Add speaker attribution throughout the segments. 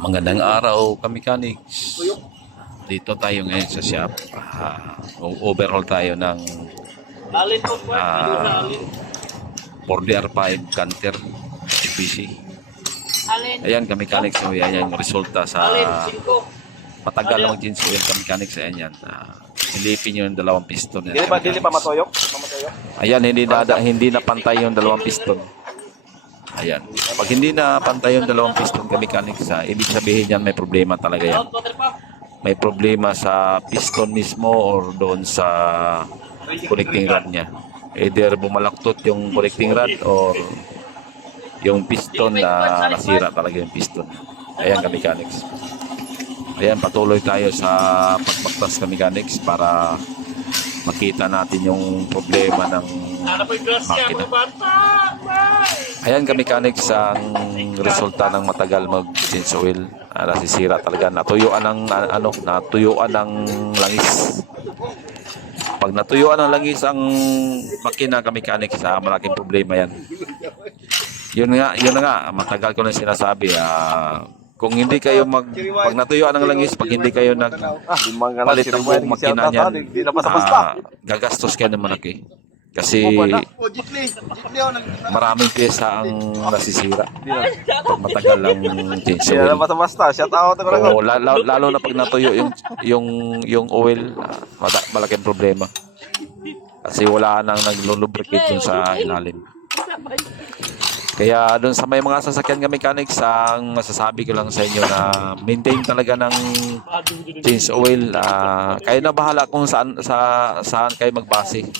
Speaker 1: Magandang araw, Kamikanics. Dito tayo ngayon sa shop. Uh, overhaul tayo ng uh, ah, 4DR5 canter GPC. Ayan, Kamikanics. So, oh, ayan yung resulta sa matagal lang jeans oil Kamikanics. Ayan yan. Uh, ah, silipin yung dalawang piston. Yan, hindi, ba, hindi pa matuyok? Ayan, hindi na, hindi na pantay yung dalawang piston. Ayan. Pag hindi na pantay yung dalawang piston ka mechanics ha, ibig sabihin yan may problema talaga yan. May problema sa piston mismo or doon sa
Speaker 2: connecting rod
Speaker 1: niya. Either bumalaktot yung connecting rod or yung piston na nasira talaga yung piston. Ayan ka mechanics. Ayan, patuloy tayo sa pagbaktas ka mechanics para makita natin yung problema ng makina. Ayan kami mechanics ang resulta ng matagal mag change oil. Ah, nasisira talaga. Natuyuan ng ah, ano, natuyuan ng langis. Pag natuyuan ng langis ang makina ka mechanics, ah, malaking problema yan. Yun nga, yun nga, matagal ko na sinasabi. Ah, kung hindi kayo mag pag natuyuan ng langis, pag hindi kayo nag ah, palit ng buong makina niyan, ah, gagastos kayo ng malaki. Kasi oh, maraming pyesa ang nasisira. Pag matagal lang tinsin. Yan basta basta. Shout out ko lang. lalo, lalo na pag natuyo yung yung yung oil, ah, malaking problema. Kasi wala nang naglulubricate dun sa ilalim. Kaya doon sa may mga sasakyan ng mechanics, ang masasabi ko lang sa inyo na maintain talaga ng change oil. Uh, kayo na bahala kung saan, sa, saan kayo magbase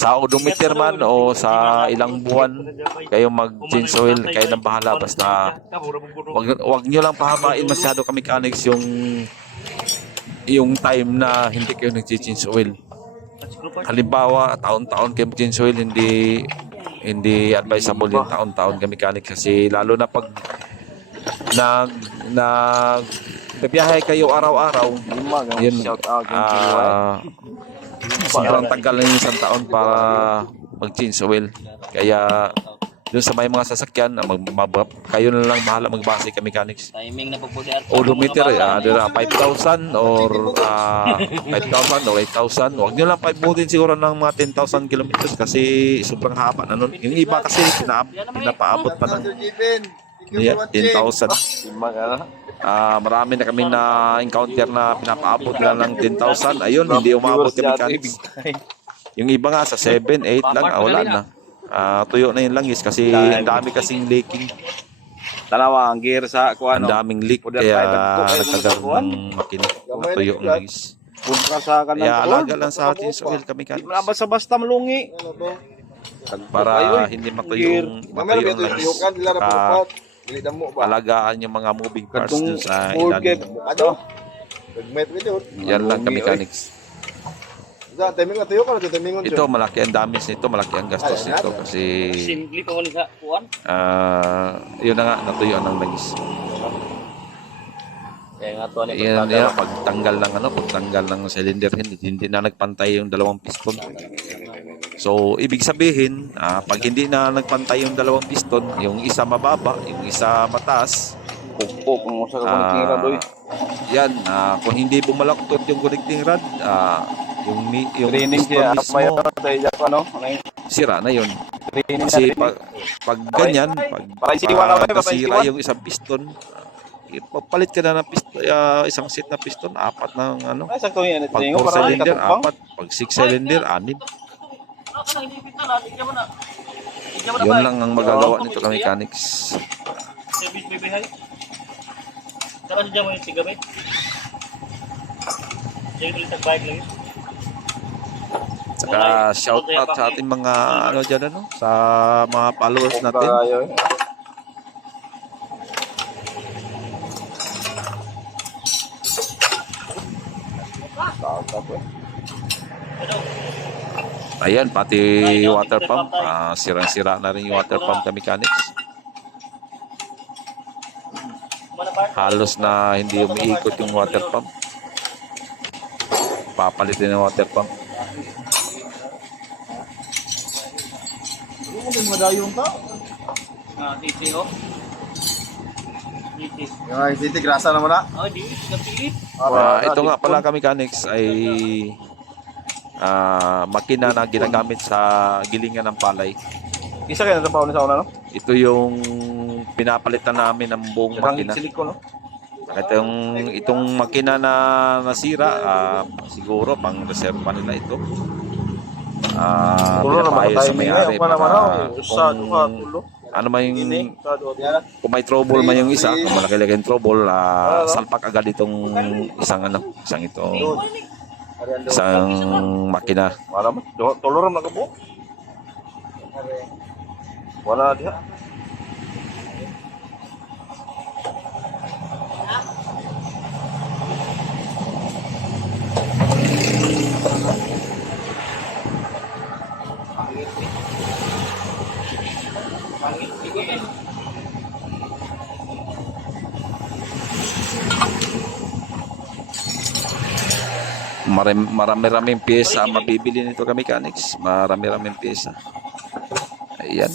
Speaker 1: sa odometer man o sa ilang buwan kayo mag change oil kayo nang bahala basta wag, wag nyo lang pahabain masyado ka mechanics yung yung time na hindi kayo nag-change oil halimbawa taon-taon kayo mag-change oil hindi hindi advisable yung taon-taon ka mechanics kasi lalo na pag nag nag bibiyahe kayo araw-araw yun uh, sobrang tagal na isang taon para mag-change oil. Kaya doon sa may mga sasakyan, mag, mag, kayo na lang bahala magbase kay mechanics. Timing na po po sir. Odometer, uh, doon 5,000 or uh, ah, 5,000 or 8,000. Huwag nyo lang 5 siguro ng mga 10,000 kilometers kasi sobrang haba na nun. Yung iba kasi pinapaabot pa ng 10,000 uh, marami na kami na encounter na pinapaabot na lang 10,000. Ayun, hindi umabot kami kanibig. Yung iba nga sa 7, 8 lang, ah, wala na. Uh, tuyo na yung langis kasi ang dami kasing leaking. Dalawa ang gear sa kuan. Ang daming leak kaya nagkagaroon ng makina. Tuyo ang langis. Punta sa kanan. Kaya alaga lang sa atin sa oil kami kanis. Hindi basta-basta malungi. Para hindi matuyo eh. yung matuyo ang langis alagaan yung mga moving parts dun sa ilalim. Ano? Oh. Yan lang ka mechanics. Ito, malaki ang damage nito, malaki ang gastos nito kasi... Simple ko sa kuwan? Ah, yun na nga, natuyo ang langis. Yan, yan, pagtanggal ng ano, pagtanggal ng cylinder, hindi, hindi na nagpantay yung dalawang piston. So, ibig sabihin, ah, pag hindi na nagpantay yung dalawang piston, yung isa mababa, yung isa mataas, pukpok ang usa ka connecting ah, rod Yan, ah, kung hindi bumalaktot yung connecting rod, ah, yung yung Training piston siya. mismo, ano? Ano sira na yun. Training Kasi training. pag, pag ganyan, pag, Patay pag nasira yung isang piston, ah, ipapalit ka na ng piston, ah, isang set na piston, apat ng ano, Ay, sakto yun. Pag Tingin ko, 4 cylinder, apat. Pag 6 cylinder, anib. Yun lang ang magagawa nito ka mechanics. Tara dyan mo yung sigamit. Dyan bike lang Saka shout out sa ating mga ano dyan ano, sa mga followers natin. Eh. Shout out eh. Ayan, pati water pump. Uh, Sirang-sira na rin yung water pump na mechanics. Halos na hindi umiikot yung water pump. Papalitin ng water pump. Madayong ka? Ah, titi ko. Yung ICT, grasa na. Oh, di, napilit. Ah, ito nga pala kami, Kanix, ay uh, makina na ginagamit sa gilingan ng palay. Isa kaya ito pa sa una, no? Ito yung pinapalitan namin ng buong Yung makina. silik ko, no? Itong, itong makina na nasira, ah, siguro pang reserva nila ito. Ah, Tulo na pinapaayos makatayo may-ari niya. naman ako, para ah, kung ano man yung, kung may trouble may yung isa, kung malaki-laki yung trouble, ah, salpak agad itong isang ano, isang ito isang makina. Maram, tuluram na kapo. Wala diha. Pangit. Pangit. marami-raming pyesa mabibili nito ka mechanics. Marami-raming pyesa. Ayan. Eh.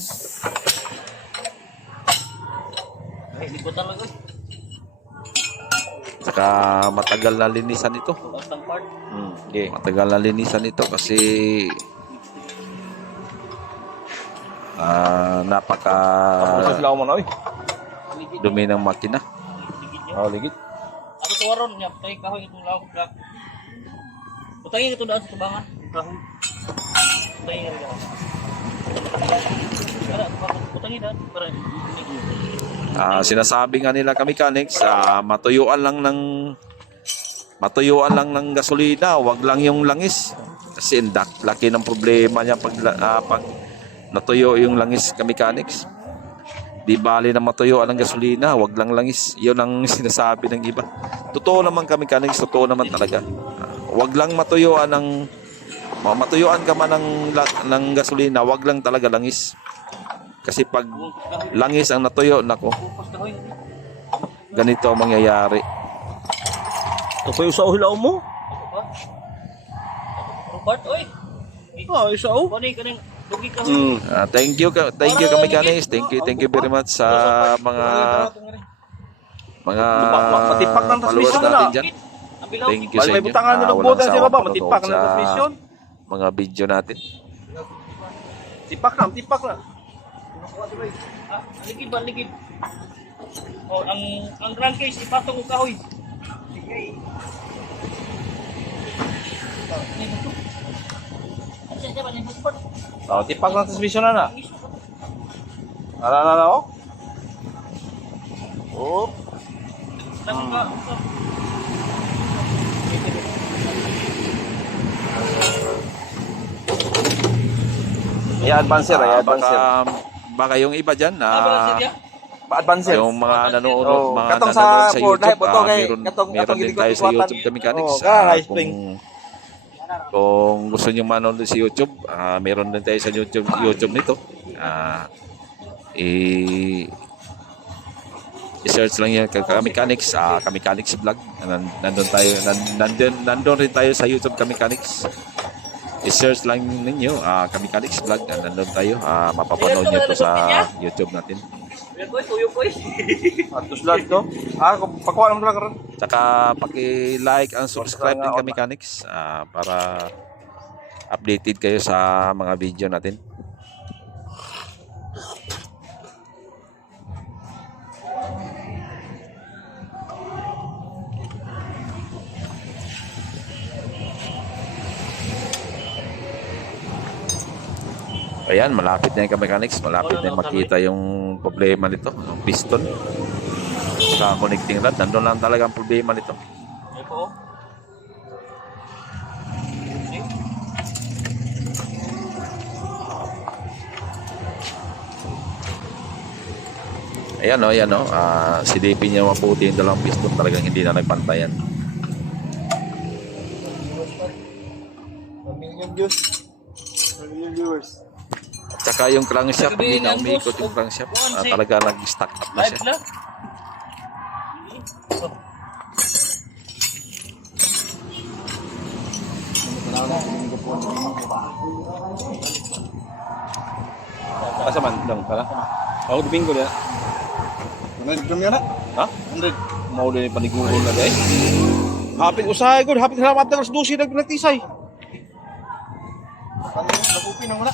Speaker 1: Saka matagal na linisan ito. Hmm, okay. Matagal na linisan ito kasi uh, napaka dumi ng makina. Oh, ligit. Ano to waron niya? Tay kahoy itong lang. Utangin ka doon sa tubangan. Utangin ka doon. Utangin doon. Ah, sinasabi nga nila kami mechanics, ah, matuyuan lang ng matuyuan lang ng gasolina, wag lang yung langis. Kasi dak, laki ng problema niya pag, ah, pag natuyo yung langis kami mechanics. Di bali na matuyo ang gasolina, wag lang langis. 'Yon ang sinasabi ng iba. Totoo naman kami kanings, totoo naman talaga wag lang matuyuan ng matuyuan ka man ng, ng gasolina, wag lang talaga langis. Kasi pag langis ang natuyo, nako. Ganito ang mangyayari. Ito pa yung sao hilaw mo? Robert, oy. Ah, sao? Kunin ka Mm. Uh, thank you, thank you kami kanis. Thank you, thank you very much sa mga mga maluwas natin dyan. Thank you sa inyo. Butangan ah, na sa siya ba? Matipak na transmission. Mga video natin. Tipak lang, tipak lang. Ah, ligid ba, ligid. Oh, ang ang grand case ipatong ko kahoy. Sige. Oh, tipak lang transmission na na. Ala ala oh. Oh. Hmm. I-advancer, uh, ah, i-advancer. Baka, um, baka yung iba dyan na... Uh, Pa-advancer. Yung mga nanonood, oh. mga katong nanonood sa, sa YouTube, po, uh, ah, kay, meron, katong, meron katong din tayo sa YouTube The Mechanics. Oh, uh, kung, kung gusto nyo manood sa YouTube, uh, meron din tayo sa YouTube, YouTube nito. Uh, i i-search lang yan Kamikanics uh, Mechanics vlog nandun tayo nandun, nandun rin tayo sa YouTube Mechanics i-search lang ninyo uh, kami Calix Vlog uh, nandun tayo uh, mapapanood nyo to sa YouTube natin Atos ah, lang to ah, pakuha lang talaga ron tsaka paki-like and subscribe din kami mechanics uh, para updated kayo sa mga video natin Ayan, malapit na yung mechanics Malapit na yung makita yung problema nito. Yung piston. Sa connecting rod. Nandun lang talaga ang problema nito. Ito. Ayan o, oh, ayan o. Oh. Uh, ah, silipin niya maputi yung dalawang piston. Talagang hindi na nagpantayan. Mamingin Diyos. Mamingin viewers. Tsaka yung crankshaft, hindi na umiikot yung crankshaft. Uh, talaga nag-stack up na siya. Asa man dong pala? Ako domingo na. 100 drum na? Ha? 100. Maulo ni panigurol na guys. Hapit usahay ko, hapit salamat ng alas 12 nagtisay. Pagkakupin ang wala.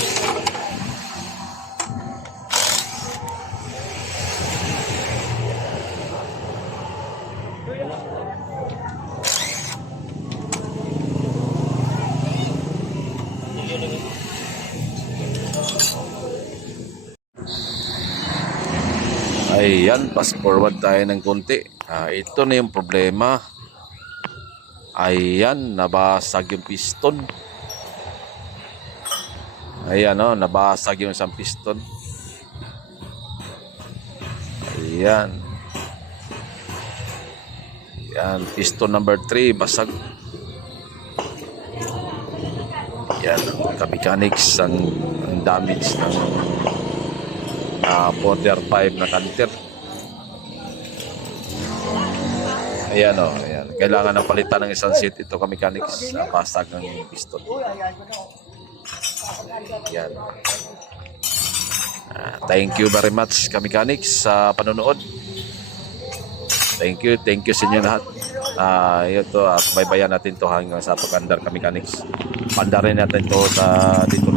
Speaker 1: Ayan, fast forward tayo ng konti. Ah, ito na yung problema. Ayan, nabasag yung piston. Ayan, oh, nabasag yung isang piston. Ayan. Ayan, piston number 3, basag. Ayan, ang ang, ang damage ng uh, border 5 na canter ayan o oh, ayan. kailangan ng palitan ng isang seat ito ka mechanics uh, ah, basag ng piston ayan uh, thank you very much ka mechanics sa uh, panonood thank you thank you sa inyo lahat uh, ah, yun to uh, subaybayan natin to hanggang sa pagandar ka mechanics pandarin natin to sa dito